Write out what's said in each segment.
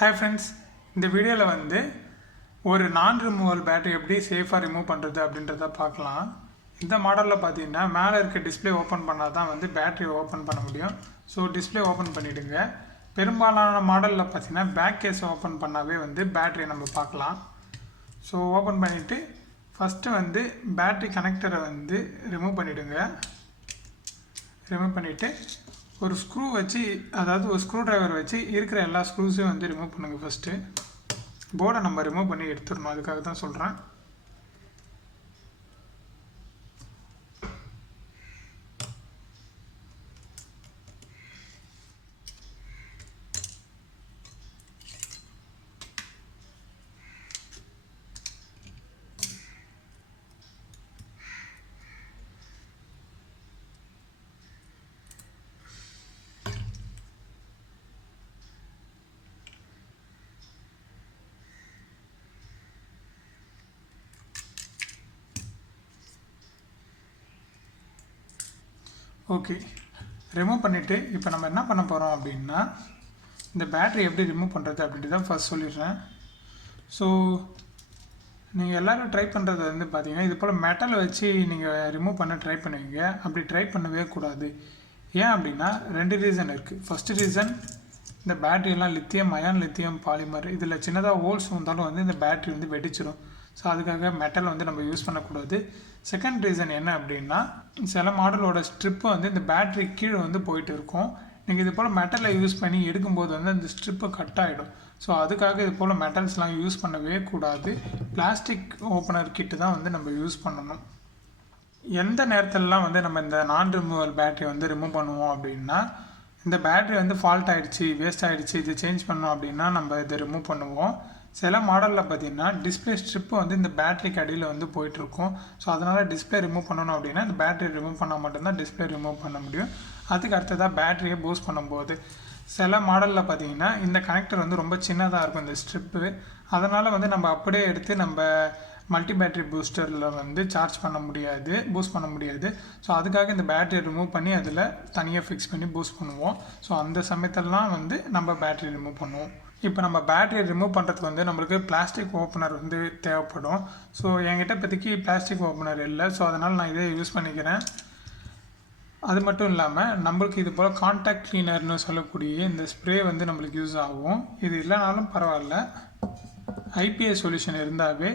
Hi friends, இந்த வீடியோவில் வந்து ஒரு நான் ரிமூவல் பேட்டரி எப்படி சேஃபாக ரிமூவ் பண்ணுறது அப்படின்றத பார்க்கலாம். இந்த மாடலில் பார்த்தீங்கன்னா மேலே இருக்க டிஸ்பிளே ஓப்பன் பண்ணால் தான் வந்து பேட்டரி ஓப்பன் பண்ண முடியும். ஸோ டிஸ்பிளே ஓப்பன் பண்ணிவிடுங்க. பெரும்பாலான மாடலில் பார்த்தீங்கன்னா பேக் கேஸ் ஓப்பன் பண்ணாவே வந்து பேட்டரியை நம்ம பார்க்கலாம். ஸோ ஓப்பன் பண்ணிவிட்டு ஃபஸ்ட்டு வந்து பேட்டரி கனெக்டரை வந்து ரிமூவ் பண்ணிவிடுங்க. ரிமூவ் பண்ணிவிட்டு ஒரு ஸ்க்ரூ வச்சு, அதாவது ஒரு ஸ்க்ரூ ட்ரைவர் வச்சு இருக்கிற எல்லா ஸ்க்ரூஸையும் வந்து ரிமூவ் பண்ணுங்கள். ஃபஸ்ட்டு போர்டை நம்ம ரிமூவ் பண்ணி எடுத்துடணும், அதுக்காக தான் சொல்கிறேன். ஓகே, ரிமூவ் பண்ணிவிட்டு இப்போ நம்ம என்ன பண்ண போகிறோம் அப்படின்னா, இந்த பேட்டரி எப்படி ரிமூவ் பண்ணுறது அப்படின்ட்டு தான் ஃபர்ஸ்ட் சொல்லிடுறேன். ஸோ நீங்கள் எல்லோரும் ட்ரை பண்ணுறது வந்து பார்த்தீங்கன்னா, இது போல் மெட்டலை வச்சு நீங்கள் ரிமூவ் பண்ண ட்ரை பண்ணுவீங்க. அப்படி ட்ரை பண்ணவே கூடாது. ஏன் அப்படின்னா 2 ரீசன் இருக்குது. ஃபஸ்ட்டு ரீசன், இந்த பேட்டரியெல்லாம் லித்தியம் அயான் லித்தியம் பாலிமர், இதில் சின்னதாக ஹோல்ஸ் வந்தாலும் வந்து இந்த பேட்டரி வந்து வெடிச்சிடும். ஸோ அதுக்காக மெட்டல் வந்து நம்ம யூஸ் பண்ணக்கூடாது. செகண்ட் ரீசன் என்ன அப்படின்னா, சில மாடலோட ஸ்ட்ரிப்பு வந்து இந்த பேட்டரி கீழே வந்து போயிட்டு இருக்கும். நீங்கள் இது போல் மெட்டலை யூஸ் பண்ணி எடுக்கும்போது வந்து அந்த ஸ்ட்ரிப்பு கட் ஆகிடும். ஸோ அதுக்காக இது போல் மெட்டல்ஸ்லாம் யூஸ் பண்ணவே கூடாது. பிளாஸ்டிக் ஓப்பனர் கிட்டு தான் வந்து நம்ம யூஸ் பண்ணணும். எந்த நேரத்திலலாம் வந்து நம்ம இந்த நான் ரிமூவல் பேட்டரி வந்து ரிமூவ் பண்ணுவோம் அப்படின்னா, இந்த பேட்டரி வந்து ஃபால்ட் ஆகிடுச்சு, வேஸ்ட் ஆகிடுச்சு, இது சேஞ்ச் பண்ணோம் அப்படின்னா நம்ம இதை ரிமூவ் பண்ணுவோம். சில மாடலில் பார்த்திங்கன்னா டிஸ்பிளே ஸ்ட்ரிப்பு வந்து இந்த பேட்டரிக்கு அடியில் வந்து போயிட்டுருக்கும். ஸோ அதனால் டிஸ்பிளே ரிமூவ் பண்ணணும் அப்படின்னா இந்த பேட்டரி ரிமூவ் பண்ணால் மட்டும்தான் டிஸ்பிளே ரிமூவ் பண்ண முடியும். அதுக்கு அடுத்ததாக பேட்டரியை பூஸ்ட் பண்ணும்போது சில மாடலில் பார்த்திங்கன்னா இந்த கனெக்டர் வந்து ரொம்ப சின்னதாக இருக்கும் இந்த ஸ்ட்ரிப்பு. அதனால் வந்து நம்ம அப்படியே எடுத்து நம்ம மல்டி பேட்டரி பூஸ்டரில் வந்து சார்ஜ் பண்ண முடியாது, பூஸ்ட் பண்ண முடியாது. ஸோ அதுக்காக இந்த பேட்டரியை ரிமூவ் பண்ணி அதில் தனியாக ஃபிக்ஸ் பண்ணி பூஸ்ட் பண்ணுவோம். ஸோ அந்த சமயத்திலலாம் வந்து நம்ம பேட்டரி ரிமூவ் பண்ணுவோம். இப்போ நம்ம பேட்டரியை ரிமூவ் பண்ணுறதுக்கு வந்து நம்மளுக்கு பிளாஸ்டிக் ஓப்பனர் வந்து தேவைப்படும். ஸோ என்கிட்ட இப்போதைக்கு பிளாஸ்டிக் ஓப்பனர் இல்லை. ஸோ அதனால் நான் இதே யூஸ் பண்ணிக்கிறேன். அது மட்டும் இல்லாமல் நம்மளுக்கு இது போல் கான்டாக்ட் க்ளீனர்னு சொல்லக்கூடிய இந்த ஸ்ப்ரே வந்து நம்மளுக்கு யூஸ் ஆகும். இது இல்லைனாலும் பரவாயில்ல, ஐபிஎஸ் சொல்யூஷன் இருந்தாவே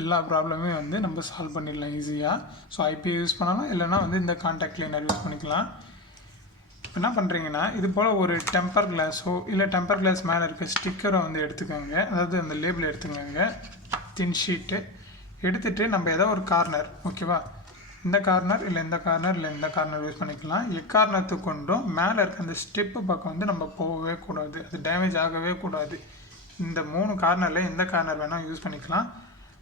எல்லா ப்ராப்ளமே வந்து நம்ம சால்வ் பண்ணிடலாம் ஈஸியாக. ஸோ ஐபிஎஸ் யூஸ் பண்ணலாம், இல்லைனா வந்து இந்த கான்டாக்ட் க்ளீனர் யூஸ் பண்ணிக்கலாம். இப்போ என்ன பண்ணுறீங்கன்னா, இது போல் ஒரு டெம்பர் கிளாஸோ இல்லை டெம்பர் கிளாஸ் மேலே இருக்க ஸ்டிக்கரை வந்து எடுத்துக்கோங்க. அதாவது அந்த லேபிள் எடுத்துக்கோங்க, தின் ஷீட்டு எடுத்துகிட்டு நம்ம ஏதோ ஒரு கார்னர், ஓகேவா, இந்த கார்னர் இல்லை இந்த கார்னர் இல்லை இந்த கார்னர் யூஸ் பண்ணிக்கலாம். எக்காரணத்துக்கு கொண்டும் மேலே இருக்க அந்த ஸ்டெப்பு பக்கம் வந்து நம்ம போகவே கூடாது, அது டேமேஜ் ஆகவே கூடாது. இந்த 3 கார்னரில் எந்த கார்னர் வேணால் யூஸ் பண்ணிக்கலாம்.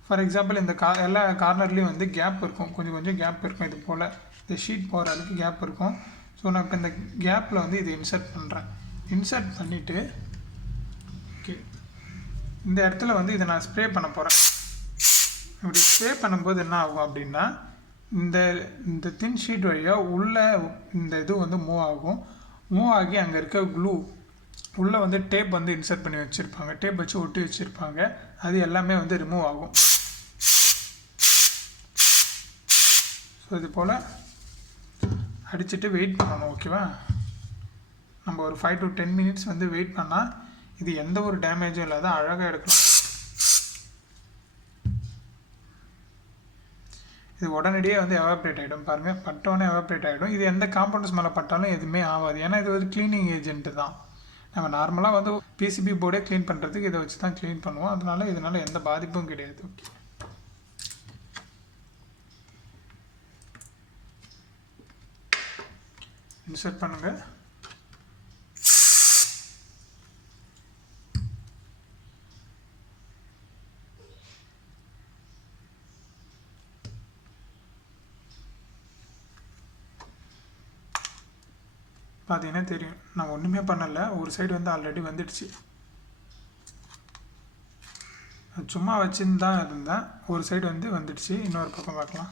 ஃபார் எக்ஸாம்பிள் இந்த எல்லா கார்னர்லேயும் வந்து கேப் இருக்கும், கொஞ்சம் கேப் இருக்கும். இது போல் இந்த ஷீட் போகிற அளவுக்கு கேப் இருக்கும். ஸோ நான் இப்போ இந்த கேப்பில் வந்து இதை இன்சர்ட் பண்ணுறேன். இன்சர்ட் பண்ணிவிட்டு ஓகே, இந்த இடத்துல வந்து இதை நான் ஸ்ப்ரே பண்ண போகிறேன். இப்படி ஸ்ப்ரே பண்ணும்போது என்ன ஆகும் அப்படின்னா, இந்த தின் ஷீட் வழியாக உள்ளே இந்த இது வந்து மூவ் ஆகி அங்கே இருக்க க்ளூ உள்ளே வந்து டேப் வந்து இன்சர்ட் பண்ணி வச்சுருப்பாங்க, டேப் வச்சு ஒட்டி வச்சுருப்பாங்க, அது எல்லாமே வந்து ரிமூவ் ஆகும். ஸோ இது போல் அடிச்சுட்டு வெயிட் பண்ணணும், ஓகேவா. நம்ம ஒரு 5 to 10 minutes வந்து வெயிட் பண்ணால் இது எந்த ஒரு டேமேஜும் இல்லாத அழகாக எடுக்கலாம். இது உடனடியே வந்து எவாப்ரேட் ஆகிடும். பாருங்கள், பட்டோன்னே எவாப்ரேட் ஆகிடும். இது எந்த காம்பவுண்ட்ஸ் மேலே பட்டாலும் எதுவுமே ஆகாது. ஏன்னா இது ஒரு க்ளீனிங் ஏஜென்ட்டு தான். நம்ம நார்மலாக வந்து பிசிபி போர்டே க்ளீன் பண்ணுறதுக்கு இதை வச்சு தான் க்ளீன் பண்ணுவோம். அதனால் இதனால் எந்த பாதிப்பும் கிடையாது. ஓகே, இன்சர்ட் பண்ணுங்கள். பார்த்தீங்கன்னா தெரியும், நான் ஒன்றுமே பண்ணலை. ஒரு சைடு வந்து ஆல்ரெடி வந்துடுச்சு. சும்மா வச்சுன்னு தான் இருந்தேன், ஒரு சைடு வந்து வந்துடுச்சு. இன்னொரு பக்கம் பார்க்கலாம்.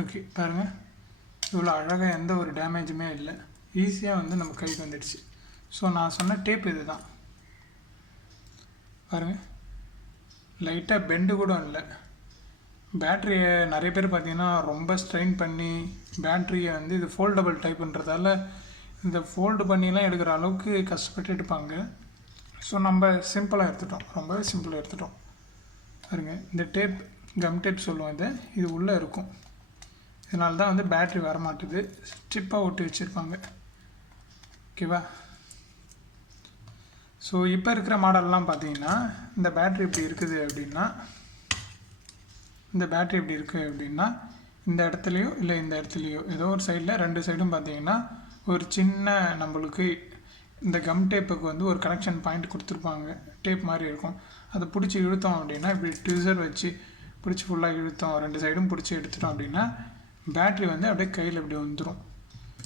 ஓகே பாருங்கள், இவ்வளோ அழகாக எந்த ஒரு டேமேஜுமே இல்லை, ஈஸியாக வந்து நம்ம கைக்கு வந்துடுச்சு. ஸோ நான் சொன்ன டேப் இது தான் பாருங்கள், லைட்டாக பெண்டு கூட இல்லை. பேட்ரியை நிறைய பேர் பார்த்திங்கன்னா ரொம்ப ஸ்ட்ரெயின் பண்ணி பேட்ரியை வந்து இது ஃபோல்டபுள் டைப்புன்றதால இந்த ஃபோல்டு பண்ணிலாம் எடுக்கிற அளவுக்கு கஷ்டப்பட்டு எடுப்பாங்க. ஸோ நம்ம சிம்பிளாக எடுத்துட்டோம், ரொம்பவே சிம்பிளாக எடுத்துட்டோம். பாருங்க, இந்த டேப் கம் டேப் சொல்லுவோம், இது உள்ளே இருக்கும். இதனால தான் வந்து பேட்ரி வரமாட்டுது, ஸ்ட்ரிப்பாக ஒட்டி வச்சுருப்பாங்க. ஓகேவா? ஸோ இப்போ இருக்கிற மாடல்லாம் பார்த்தீங்கன்னா இந்த பேட்ரி இப்படி இருக்குது அப்படின்னா, இந்த பேட்ரி எப்படி இருக்குது அப்படின்னா, இந்த இடத்துலையோ இல்லை இந்த இடத்துலையோ ஏதோ ஒரு சைடில், ரெண்டு சைடும் பார்த்தீங்கன்னா ஒரு சின்ன நம்மளுக்கு இந்த கம் டேப்புக்கு வந்து ஒரு கனெக்ஷன் பாயிண்ட் கொடுத்துருப்பாங்க, டேப் மாதிரி இருக்கும். அதை பிடிச்சி இழுத்தோம் அப்படின்னா, இப்படி ட்விசர் வச்சு பிடிச்சி ஃபுல்லாக இழுத்தோம், ரெண்டு சைடும் பிடிச்சி எடுத்துட்டோம் அப்படின்னா பேட்ரி வந்து அப்படியே கையில் இப்படி வந்துடும்.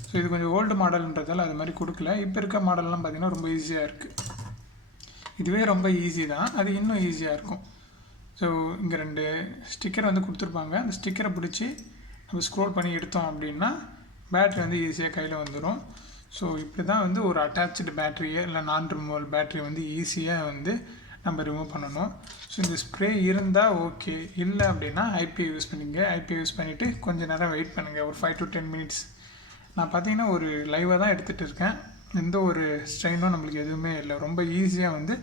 ஸோ இது கொஞ்சம் ஓல்டு மாடல்ன்றதால அது மாதிரி கொடுக்கல. இப்போ இருக்க மாடல்லாம் பார்த்திங்கன்னா ரொம்ப ஈஸியாக இருக்குது. இதுவே ரொம்ப ஈஸி தான், அது இன்னும் ஈஸியாக இருக்கும். ஸோ இங்கே ரெண்டு ஸ்டிக்கர் வந்து கொடுத்துருப்பாங்க, அந்த ஸ்டிக்கரை பிடிச்சி நம்ம ஸ்க்ரோல் பண்ணி எடுத்தோம் அப்படின்னா பேட்ரி வந்து ஈஸியாக கையில் வந்துடும். ஸோ இப்படி தான் வந்து ஒரு அட்டாச்சு பேட்ரியை இல்லை நான் ரிமூவல் பேட்ரி வந்து ஈஸியாக வந்து நம்ம ரிமூவ் பண்ணணும். ஸோ இந்த ஸ்ப்ரே இருந்தால் ஓகே, இல்லை அப்படின்னா ஐபிஐ யூஸ் பண்ணிங்க. ஐபிஐ யூஸ் பண்ணிவிட்டு கொஞ்சம் நேரம் வெயிட் பண்ணுங்கள், ஒரு 5 to 10 minutes. நான் பார்த்தீங்கன்னா ஒரு லைவாக தான் எடுத்துகிட்டு இருக்கேன், எந்த ஒரு ஸ்ட்ரெயினும் நம்மளுக்கு எதுவுமே இல்லை. ரொம்ப ஈஸியாக வந்து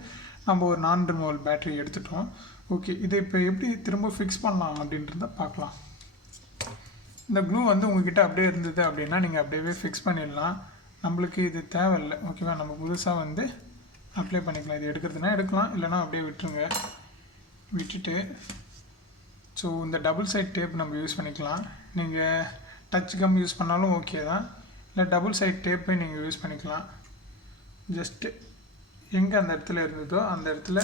நம்ம ஒரு நான் ரிமூவல் பேட்ரி எடுத்துட்டோம். ஓகே, இதை இப்போ எப்படி திரும்ப ஃபிக்ஸ் பண்ணலாம் அப்படின்றத பார்க்கலாம். இந்த க்ளூ வந்து உங்ககிட்ட அப்படியே இருந்தது அப்படின்னா நீங்கள் அப்படியே ஃபிக்ஸ் பண்ணிடலாம், நம்மளுக்கு இது தேவையில்லை. ஓகேவா? நம்ம புதுசாக வந்து அப்ளை பண்ணிக்கலாம். இது எடுக்கிறதுனா எடுக்கலாம், இல்லைனா அப்படியே விட்டுருங்க. விட்டுட்டு ஸோ இந்த டபுள் சைட் டேப் நம்ம யூஸ் பண்ணிக்கலாம். நீங்கள் டச் கம் யூஸ் பண்ணாலும் ஓகே தான், இல்லை டபுள் சைட் டேப்பை நீங்கள் யூஸ் பண்ணிக்கலாம். ஜஸ்ட்டு எங்கே அந்த இடத்துல இருந்ததோ அந்த இடத்துல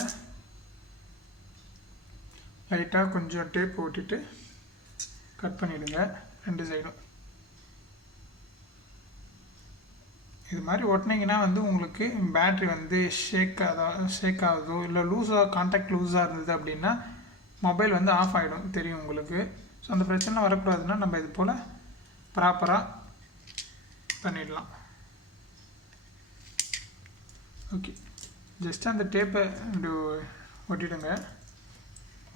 லைட்டாக கொஞ்சம் டேப் ஓட்டிட்டு கட் பண்ணிவிடுங்க ரெண்டு சைடும். இது மாதிரி ஒட்டினீங்கன்னா வந்து உங்களுக்கு பேட்ரி வந்து ஷேக் ஆகுதோ இல்லை கான்டாக்ட் லூஸாக இருந்தது அப்படின்னா மொபைல் வந்து ஆஃப் ஆகிடும், தெரியும் உங்களுக்கு. ஸோ அந்த பிரச்சனை வரக்கூடாதுன்னா நம்ம இது போல் ப்ராப்பராக பண்ணிடலாம். ஓகே, ஜஸ்ட் அந்த டேப்பை இப்படி ஒட்டிடுங்க.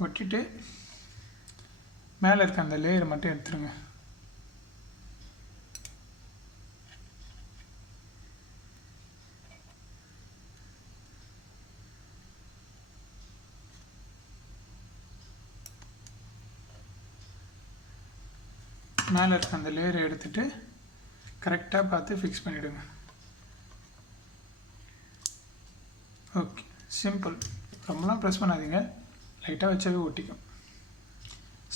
ஒட்டிட்டு மேலே இருக்க அந்த லேயரை மட்டும் எடுத்துருங்க. மேலே இருக்க அந்த லேயரை எடுத்துகிட்டு கரெக்டாக பார்த்து ஃபிக்ஸ் பண்ணிவிடுங்க. Okay, simple. ரொம்பலாம் ப்ரெஸ் பண்ணாதீங்க, லைட்டாக வச்சாவே ஒட்டிக்கும்.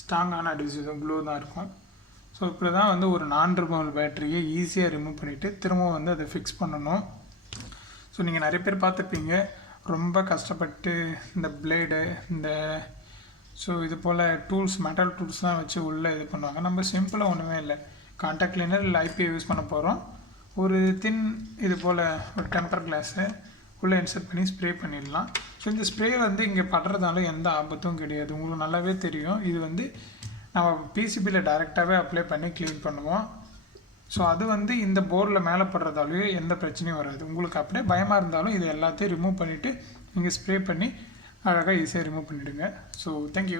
ஸ்ட்ராங்கான அட்ஹெசிவ் க்ளூ தான் இருக்கும். ஸோ இப்படி தான் வந்து ஒரு நான் ரிமூவல் பேட்டரியை ஈஸியாக ரிமூவ் பண்ணிவிட்டு திரும்பவும் வந்து அதை ஃபிக்ஸ் பண்ணணும். ஸோ நீங்கள் நிறைய பேர் பார்த்துருப்பீங்க, ரொம்ப கஷ்டப்பட்டு இந்த பிளேடு ஸோ இது போல் டூல்ஸ், மெட்டல் டூல்ஸ்லாம் வச்சு உள்ளே இது பண்ணுவாங்க. நம்ம சிம்பிளாக ஒன்றுமே இல்லை, கான்டாக்ட் கிளீனர் இல்லை ஐபிஐ யூஸ் பண்ண போகிறோம். ஒரு தின் இது போல் ஒரு டெம்பர் கிளாஸை உள்ளே இன்சர்ட் பண்ணி ஸ்ப்ரே பண்ணிடலாம். ஸோ இந்த ஸ்ப்ரே வந்து இங்கே படுறதால எந்த ஆபத்தும் கிடையாது, உங்களுக்கு நல்லாவே தெரியும். இது வந்து நம்ம பிசிபியில் டைரெக்டாகவே அப்ளை பண்ணி க்ளீன் பண்ணுவோம். ஸோ அது வந்து இந்த போர்டில் மேலே படுறதாலேயே எந்த பிரச்சனையும் வராது. உங்களுக்கு அப்படியே பயமாக இருந்தாலும் இது எல்லாத்தையும் ரிமூவ் பண்ணிவிட்டு நீங்கள் ஸ்ப்ரே பண்ணி அழகாக ஈஸியாக ரிமூவ் பண்ணிவிடுங்க. So thank you.